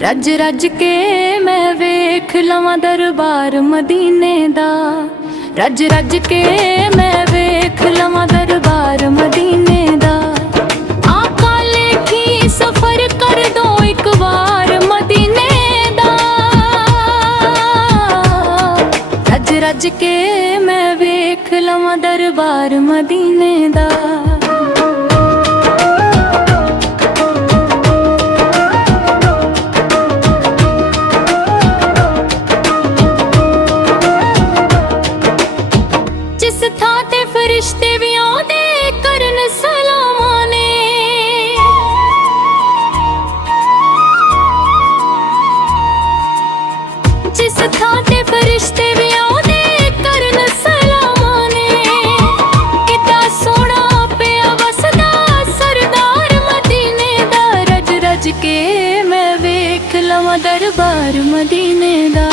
रज रज के मैं वेख लवां दरबार मदीने दा। रज रज के मैं वेख लवां दरबार मदीने दा। आका लेखी सफर कर दो एक बार मदीने दा। रज रज के मैं वेख लवां दरबार मदीने दा। फरिश्ते भी आउंदे करन सलामां ने। जिस थां ते फरिश्ते भी आउंदे करन सलामां ने। किता सोहना पिया वसदा सरदार मदीने दा। रज रज के मैं वेख लवां दरबार मदीने दा।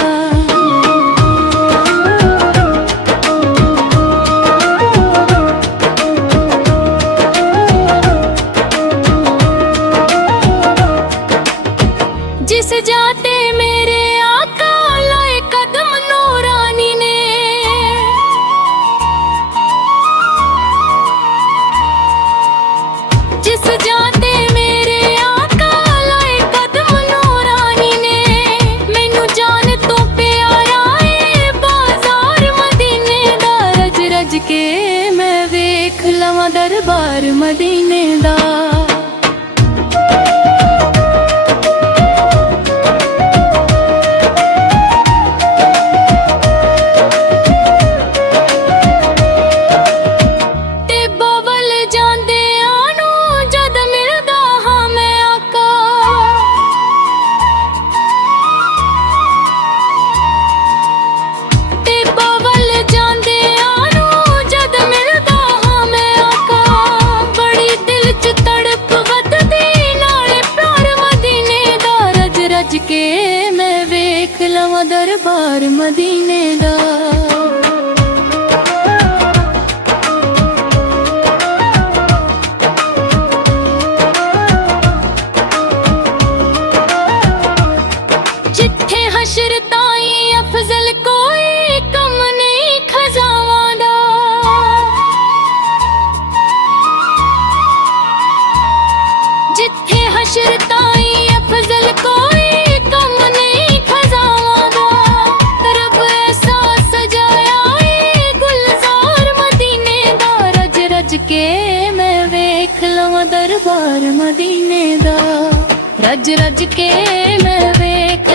जिस जाते मेरे आका लाए कदम नूरानी ने। जिस जाते मेरे आका लाए कदम नूरानी ने। मैनू जान तो प्यारा है बाजार मदीने दा। रज रज के मैं वेख लवां दरबार मदीने दा। के मैं वेख लवां दरबार मदीने दा। जिथे हशर ताई अफजल कोई कम नहीं खजावां दा। जिथे हशर ताई अफजल कोई के मैं वेख लवां दरबार मदीने दा। रज रज के मैं वेख